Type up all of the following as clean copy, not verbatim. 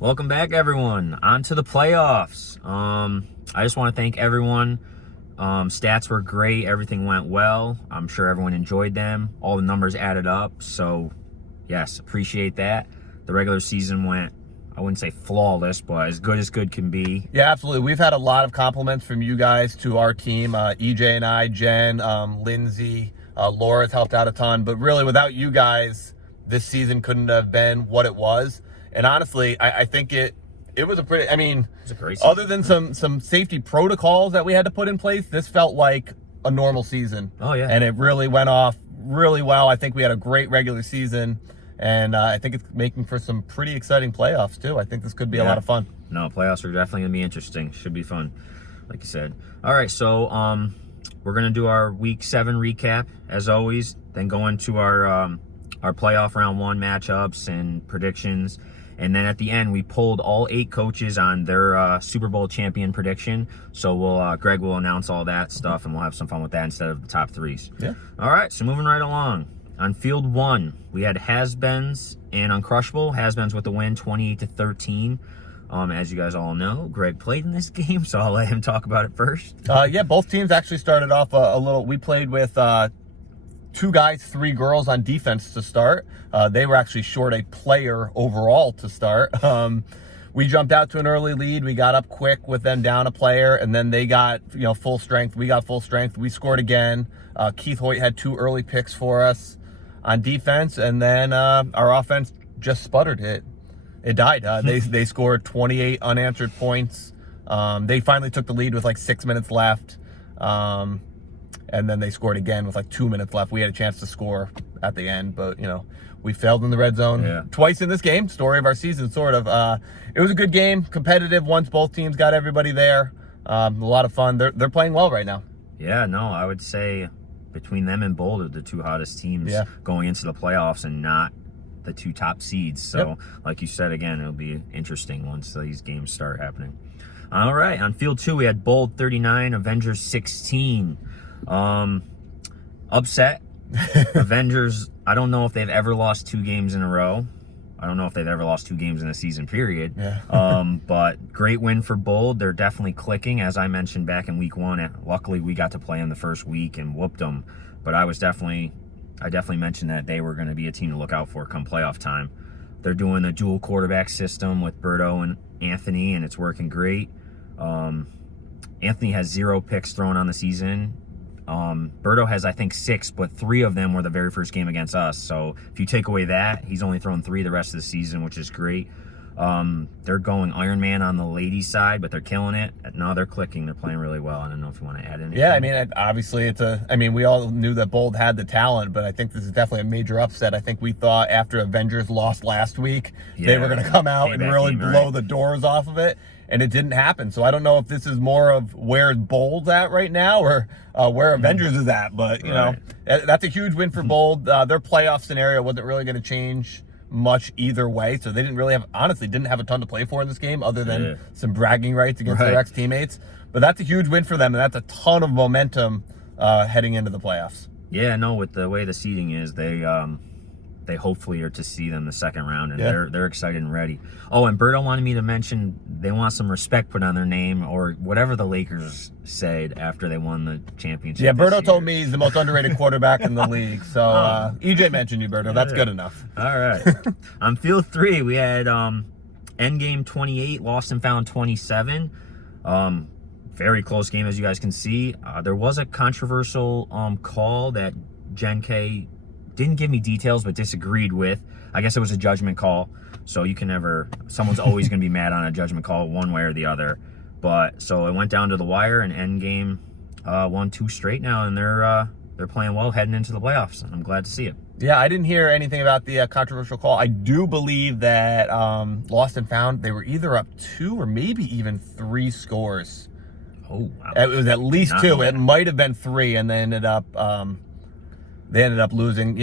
Welcome back, everyone. On to the playoffs. I just want to thank everyone. Stats were great. Everything went well. I'm sure everyone enjoyed them. All the numbers added up. So, yes, appreciate that. The regular season went, I wouldn't say flawless, but as good can be. Yeah, absolutely. We've had a lot of compliments from you guys to our team. EJ and I, Jen, Lindsay, Laura's helped out a ton. But really, without you guys, this season couldn't have been what it was. And honestly, I think it was a pretty, It was a great season. other than some safety protocols that we had to put in place, this felt like a normal season. Oh, yeah. And it really went off really well. I think we had a great regular season. And I think it's making for some pretty exciting playoffs, too. I think this could be a lot of fun. No, playoffs are definitely going to be interesting. Should be fun, like you said. All right, so we're going to do our Week 7 recap, as always, then go into our playoff round 1 matchups and predictions. And then at the end, we polled all 8 coaches on their Super Bowl champion prediction. So Greg will announce all that stuff, and we'll have some fun with that instead of the top 3s. Yeah. All right, so moving right along. On field 1, we had Has-Beens and Uncrushable. Has-Beens with the win, 28-13. As you guys all know, Greg played in this game, so I'll let him talk about it first. Yeah, both teams actually started off a little. We played with 2 guys, 3 girls on defense to start. They were actually short a player overall to start. We jumped out to an early lead. We got up quick with them down a player, and then they got full strength. We got full strength. We scored again. Keith Hoyt had 2 early picks for us on defense, and then our offense just sputtered. It died. They scored 28 unanswered points. They finally took the lead with like 6 minutes left, and then they scored again with like 2 minutes left. We had a chance to score at the end, but we failed in the red zone twice in this game. Story of our season, sort of. It was a good game, competitive once both teams got everybody there. A lot of fun. They're playing well right now. Yeah, no, I would say between them and Boulder, the 2 hottest teams going into the playoffs and not the 2 top seeds. So, like you said, again, it'll be interesting once these games start happening. All right, on field 2, we had Bold 39, Avengers 16. Upset. Avengers, I don't know if they've ever lost 2 games in a row. I don't know if they've ever lost 2 games in a season, period. Yeah. But great win for Bold. They're definitely clicking, as I mentioned back in week 1. Luckily, we got to play in the first week and whooped them. But I definitely mentioned that they were going to be a team to look out for come playoff time. They're doing a dual quarterback system with Berto and Anthony, and it's working great. Anthony has 0 picks thrown on the season. Berto has, I think, 6, but 3 of them were the very first game against us. So if you take away that, he's only thrown 3 the rest of the season, which is great. They're going Iron Man on the ladies' side, but they're killing it. No, they're clicking. They're playing really well. I don't know if you want to add anything. Yeah, obviously we all knew that Bold had the talent, but I think this is definitely a major upset. I think we thought after Avengers lost last week, they were going to come out and really blow the doors off of it, and it didn't happen. So I don't know if this is more of where Bold's at right now or where Avengers is at, but, that's a huge win for Bold. Their playoff scenario wasn't really going to change much either way, so they didn't have a ton to play for in this game other than some bragging rights against their ex-teammates. But that's a huge win for them, and that's a ton of momentum heading into the playoffs. Yeah, no, with the way the seeding is, they hopefully are to see them the second round, and they're excited and ready. Oh, and Berto wanted me to mention they want some respect put on their name, or whatever the Lakers said after they won the championship. Yeah, Berto told me he's the most underrated quarterback in the league. So EJ mentioned you, Berto. That's good enough. All right. On field 3, we had Endgame 28, Lost and Found 27. Very close game, as you guys can see. There was a controversial call that Jen K didn't give me details, but disagreed with. I guess it was a judgment call, so someone's always going to be mad on a judgment call one way or the other. But so it went down to the wire, and Endgame won 2 straight now, and they're playing well heading into the playoffs. I'm glad to see it. Yeah, I didn't hear anything about the controversial call. I do believe that Lost and Found, they were either up 2 or maybe even 3 scores. Oh, wow. It was at least 2. It might have been 3, and they ended up losing.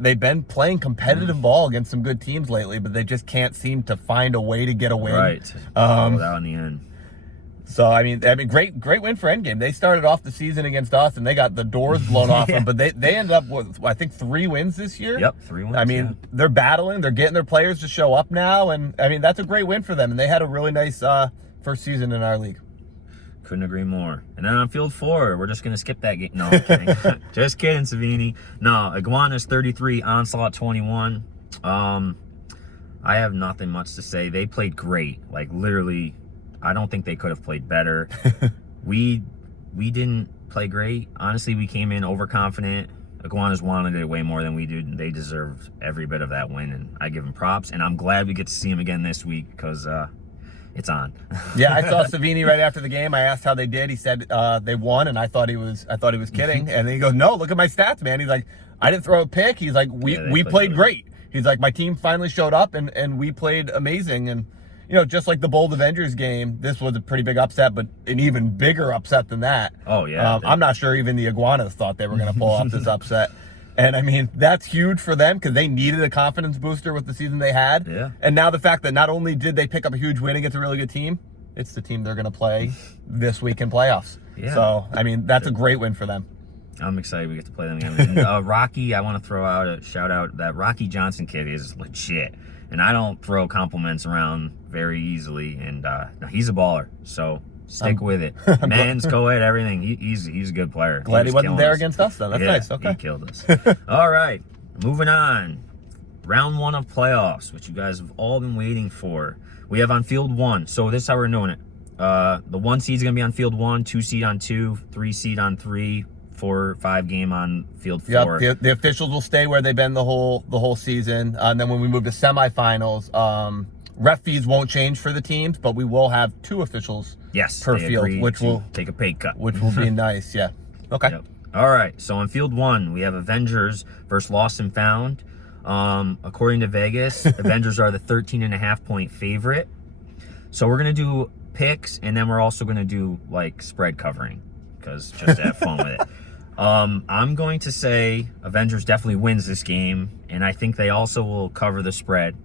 They've been playing competitive ball against some good teams lately, but they just can't seem to find a way to get a win. Right. Out in the end. So I mean, great win for Endgame. They started off the season against us, and they got the doors blown off them. But they ended up with, I think, 3 wins this year. Yep, 3 wins. I mean, they're battling. They're getting their players to show up now, and I mean, that's a great win for them. And they had a really nice first season in our league. Couldn't agree more. And then on field 4, we're just gonna skip that game. No, I'm kidding. Just kidding, Savini. No, Iguanas 33, Onslaught 21. I have nothing much to say. They played great. Like literally, I don't think they could have played better. we didn't play great. Honestly, we came in overconfident. Iguanas wanted it way more than we did. They deserved every bit of that win, and I give them props. And I'm glad we get to see them again this week because it's on. Yeah, I saw Savini right after the game. I asked how they did. He said they won, and I thought he was kidding. And then he goes, "No, look at my stats, man." He's like, "I didn't throw a pick." He's like, "We played great." He's like, "My team finally showed up, and we played amazing." And you know, just like the Bold Avengers game, this was a pretty big upset, but an even bigger upset than that. Oh yeah, I'm not sure even the Iguanas thought they were going to pull off this upset. And I mean, that's huge for them because they needed a confidence booster with the season they had. Yeah. And now the fact that not only did they pick up a huge win against a really good team, it's the team they're going to play this week in playoffs. Yeah. So, I mean, that's a great win for them. I'm excited we get to play them again. And, Rocky, I want to throw out a shout out. That Rocky Johnson kid is legit. And I don't throw compliments around very easily. And he's a baller. So stick with it. Men's, co-ed, everything. He's a good player. Glad he wasn't there against us, though. That's nice. Okay. He killed us. All right. Moving on. Round 1 of playoffs, which you guys have all been waiting for. We have on field 1. So this is how we're doing it. The 1 seed's going to be on field 1, 2 seed on 2, 3 seed on 3, 4-5 game on field 4. Yep, the officials will stay where they've been the whole season. And then when we move to semifinals, ref fees won't change for the teams, but we will have 2 officials per field, which will take a pay cut. Which will be nice, yeah. Okay. Yep. All right, so on field 1, we have Avengers versus Lost and Found. According to Vegas, Avengers are the 13.5-point favorite. So we're going to do picks, and then we're also going to do, like, spread covering, because just to have fun with it. I'm going to say Avengers definitely wins this game, and I think they also will cover the spread.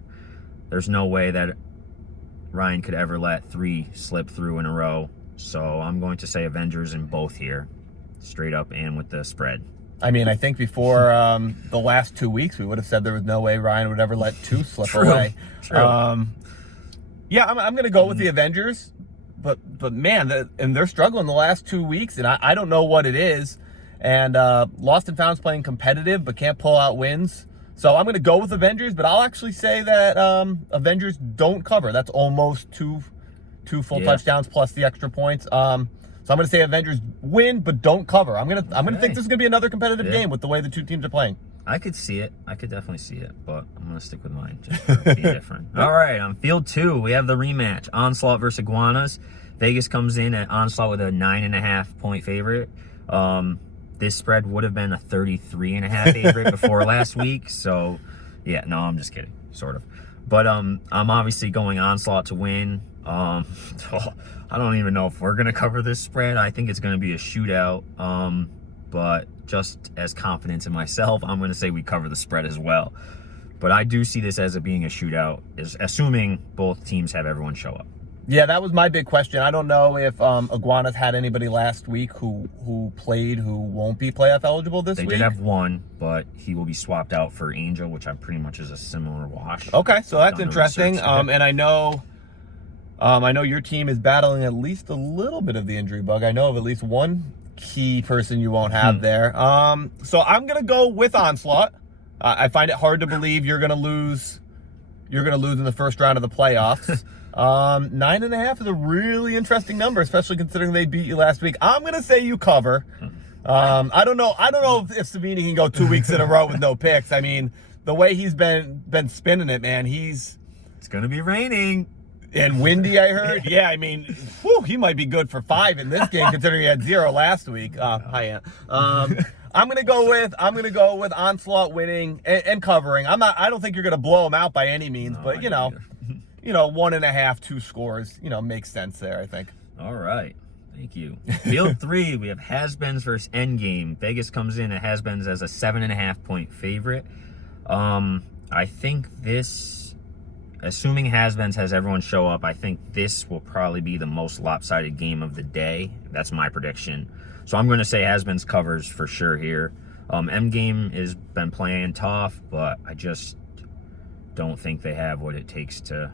There's no way that Ryan could ever let 3 slip through in a row. So I'm going to say Avengers in both here, straight up and with the spread. I mean, I think before the last 2 weeks, we would have said there was no way Ryan would ever let 2 slip away. True. Yeah, I'm going to go with the Avengers, but man, and they're struggling the last 2 weeks, and I don't know what it is. And Lost and Found's playing competitive, but can't pull out wins. So I'm going to go with Avengers, but I'll actually say that Avengers don't cover. That's almost two full touchdowns plus the extra points. So I'm going to say Avengers win, but don't cover. I'm going to think this is going to be another competitive game with the way the 2 teams are playing. I could see it. I could definitely see it, but I'm going to stick with mine just to be different. All right, on field 2, we have the rematch. Onslaught versus Iguanas. Vegas comes in at Onslaught with a 9.5-point favorite. This spread would have been a 33.5 favorite before last week. So, yeah, no, I'm just kidding, sort of. But I'm obviously going Onslaught to win. I don't even know if we're going to cover this spread. I think it's going to be a shootout. But just as confidence in myself, I'm going to say we cover the spread as well. But I do see this as it being a shootout, assuming both teams have everyone show up. Yeah, that was my big question. I don't know if Iguanas had anybody last week who played who won't be playoff eligible this week. They did have one, but he will be swapped out for Angel, which I'm pretty much is a similar wash. Okay, so that's interesting. And I know your team is battling at least a little bit of the injury bug. I know of at least one key person you won't have there. So I'm gonna go with Onslaught. I find it hard to believe you're gonna lose. You're gonna lose in the first round of the playoffs. 9.5 is a really interesting number, especially considering they beat you last week. I'm gonna say you cover. I don't know if Savini can go 2 weeks in a row with no picks. I mean, the way he's been spinning it, man, it's gonna be raining and windy. I heard. Yeah, I mean, he might be good for 5 in this game, considering he had 0 last week. Hi, Aunt. I'm gonna go with Onslaught winning and covering. I don't think you're gonna blow them out by any means, but you know, 1.5, 2 scores, makes sense there, I think. All right. Thank you. Field 3, we have Has-Beens versus Endgame. Vegas comes in at Has-Beens as a 7.5-point favorite. I think this assuming Has-Beens has everyone show up, I think this will probably be the most lopsided game of the day. That's my prediction. So I'm going to say Has-Beens covers for sure here. M-Game has been playing tough, but I just don't think they have what it takes to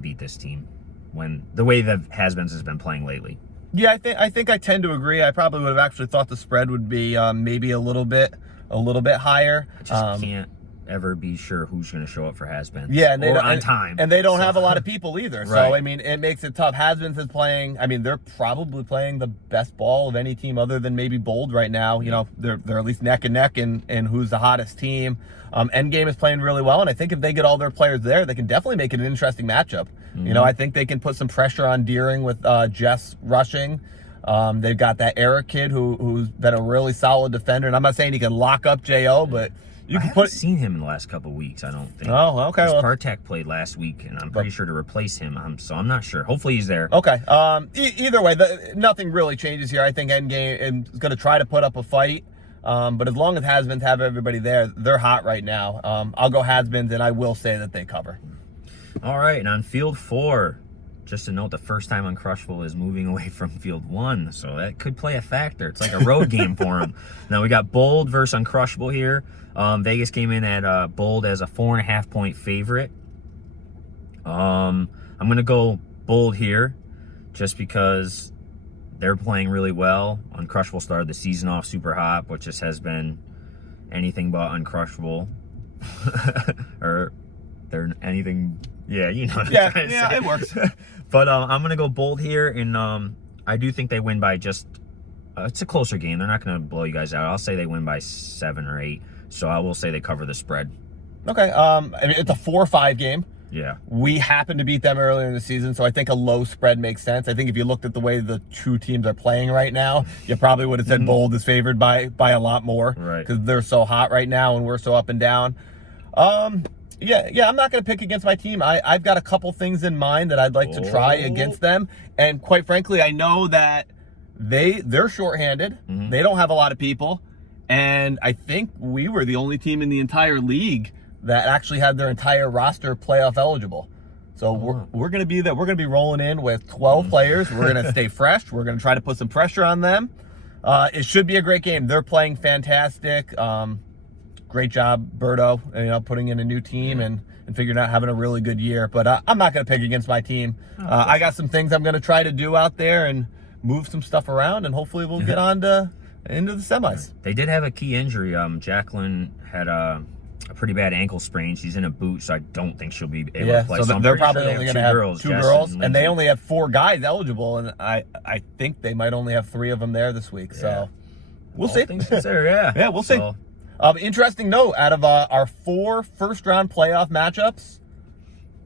beat this team when the way that Has-Beens has been playing lately. Yeah, I think I tend to agree. I probably would have actually thought the spread would be maybe a little bit higher. I just can't ever be sure who's going to show up for Has-Beens. Yeah, and on time. And they don't have a lot of people either. So, Right. I mean, it makes it tough. Has-Beens is playing, I mean, they're probably playing the best ball of any team other than maybe Bold right now. You know, they're at least neck and neck in who's the hottest team. Endgame is playing really well, and I think if they get all their players there, they can definitely make it an interesting matchup. You know, I think they can put some pressure on Deering with Jess rushing. They've got that Eric kid who's been a really solid defender, and I'm not saying he can lock up J.O., but you can haven't seen him in the last couple of weeks, I don't think. Oh, okay. Well, Partek played last week, and I'm pretty sure to replace him, so I'm not sure. Hopefully he's there. Okay. Either way, nothing really changes here. I think Endgame is going to try to put up a fight, but as long as Has-Beens have everybody there, they're hot right now. I'll go Has-Beens, and I will say that they cover. All right, and on Field 4, just to note, the first time Uncrushable is moving away from Field 1, so that could play a factor. It's like a road game for him. Now we got Bold versus Uncrushable here. Vegas came in at Bold as a 4.5-point favorite. I'm going to go Bold here just because they're playing really well. Uncrushable started the season off super hot, which just has been anything but Uncrushable. Or they're anything... Yeah, you know what I'm trying to say. It works. But I'm going to go Bold here, and I do think they win by just... it's a closer game. They're not going to blow you guys out. I'll say they win by 7 or 8. So I will say they cover the spread. Okay. I mean, it's a 4-5 game. Yeah. We happened to beat them earlier in the season, so I think a low spread makes sense. I think if you looked at the way the two teams are playing right now, you probably would have said Bold is favored by a lot more. Right. Because they're so hot right now and we're so up and down. Yeah, I'm not going to pick against my team. I've got a couple things in mind that I'd like to try against them. And quite frankly, I know that they're shorthanded. Mm-hmm. They don't have a lot of people. And I think we were the only team in the entire league that actually had their entire roster playoff eligible. So we're going to be that. We're going to be rolling in with 12 players. We're going to stay fresh. We're going to try to put some pressure on them. It should be a great game. They're playing fantastic. Great job, Berto, putting in a new team and figuring out having a really good year. But I'm not going to pick against my team. I got some things I'm going to try to do out there and move some stuff around, and hopefully we'll get on into the semis. They did have a key injury. Jacqueline had a pretty bad ankle sprain. She's in a boot, so I don't think she'll be able to play. So they're probably only going to have two girls, and they only have 4 guys eligible, and I think they might only have 3 of them there this week. So we'll see. Things considered, yeah. Yeah, we'll see. Interesting note, out of our 4 first-round playoff matchups,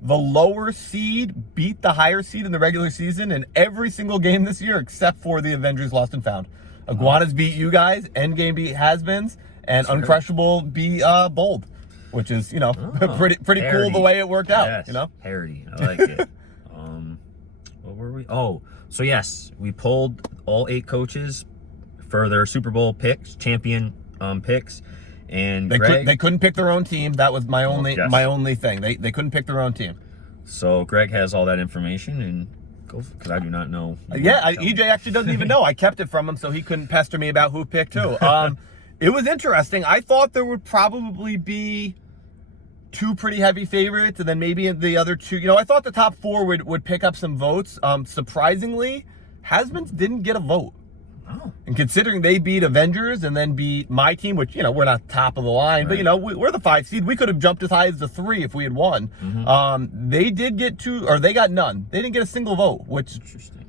the lower seed beat the higher seed in the regular season in every single game this year except for the Avengers Lost and Found. Iguanas beat you guys, Endgame beat Has-Beens, and Uncrushable beat Bold, which is, pretty cool the way it worked out. Yes, parody. I like it. What were we? Oh, so yes, we polled all 8 coaches for their Super Bowl picks, champion picks. And they couldn't pick their own team. That was my only thing. They couldn't pick their own team. So Greg has all that information, and because I do not know. EJ actually doesn't even know. I kept it from him so he couldn't pester me about who picked who. It was interesting. I thought there would probably be 2 pretty heavy favorites, and then maybe the other 2. I thought the top 4 would pick up some votes. Surprisingly, Has-Beens didn't get a vote. Oh. And considering they beat Avengers and then beat my team, which, we're not top of the line, right. but, we're the 5 seed. We could have jumped as high as the 3 if we had won. Mm-hmm. They did get 2, or they got none. They didn't get a single vote, which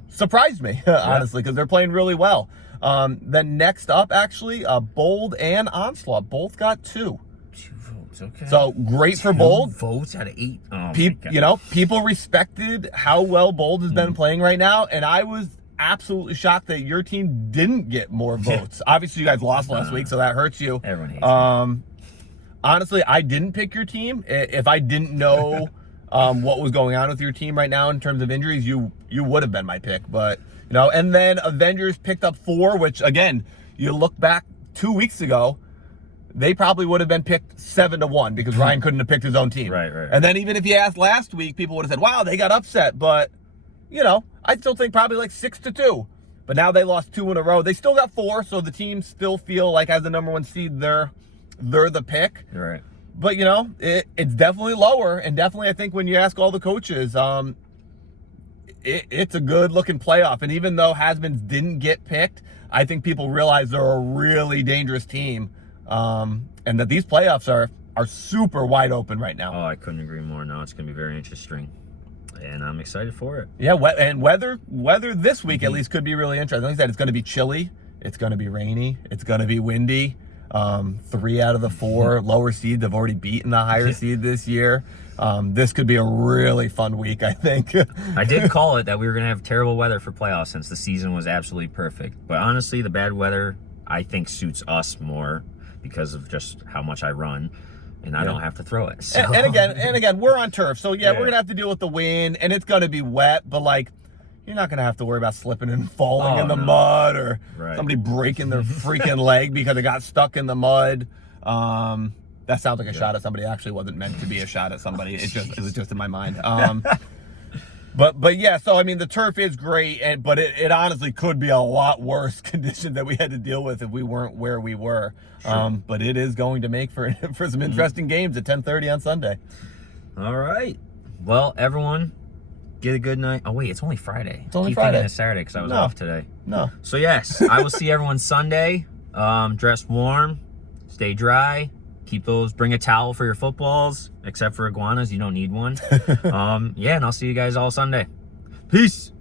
surprised me, honestly, because they're playing really well. Then next up, actually, Bold and Onslaught both got 2. 2 votes, okay. So great for Bold. 2 votes out of 8. Oh, my God. People respected how well Bold has been playing right now, and I was absolutely shocked that your team didn't get more votes. Obviously, you guys lost last week, so that hurts you. Everyone hates me. Honestly, I didn't pick your team. If I didn't know what was going on with your team right now in terms of injuries, you would have been my pick. But and then Avengers picked up 4, which again, you look back 2 weeks ago, they probably would have been picked 7-1 because Ryan couldn't have picked his own team. Right. And then even if you asked last week, people would have said, wow, they got upset. But, I still think probably like 6-2. But now they lost 2 in a row. They still got 4, so the team still feel like as the number 1 seed, they're the pick. Right. But, it's definitely lower. And definitely, I think when you ask all the coaches, it's a good-looking playoff. And even though Hasmans didn't get picked, I think people realize they're a really dangerous team. And that these playoffs are super wide open right now. Oh, I couldn't agree more. No, it's going to be very interesting. And I'm excited for it. Yeah, and weather this week at least could be really interesting. Like I said, it's going to be chilly. It's going to be rainy. It's going to be windy. 3 out of the 4 lower seeds have already beaten the higher seed this year. This could be a really fun week, I think. I did call it that we were going to have terrible weather for playoffs since the season was absolutely perfect. But honestly, the bad weather, I think, suits us more because of just how much I run. And I don't have to throw it. So. And again, we're on turf. So, we're going to have to deal with the wind. And it's going to be wet. But, you're not going to have to worry about slipping and falling in the mud or somebody breaking their freaking leg because it got stuck in the mud. That sounds like a shot at somebody. It actually wasn't meant to be a shot at somebody. It was just in my mind. But yeah, so I mean the turf is great, but it honestly could be a lot worse condition that we had to deal with if we weren't where we were. Sure. But it is going to make for some interesting games at 10:30 on Sunday. All right. Well, everyone, get a good night. Oh wait, it's only Friday. It's only Keep Friday. thinking it's Saturday because I was off today. No. So yes, I will see everyone Sunday. Dress warm, stay dry. Bring a towel for your footballs, except for iguanas. You don't need one. And I'll see you guys all Sunday. Peace.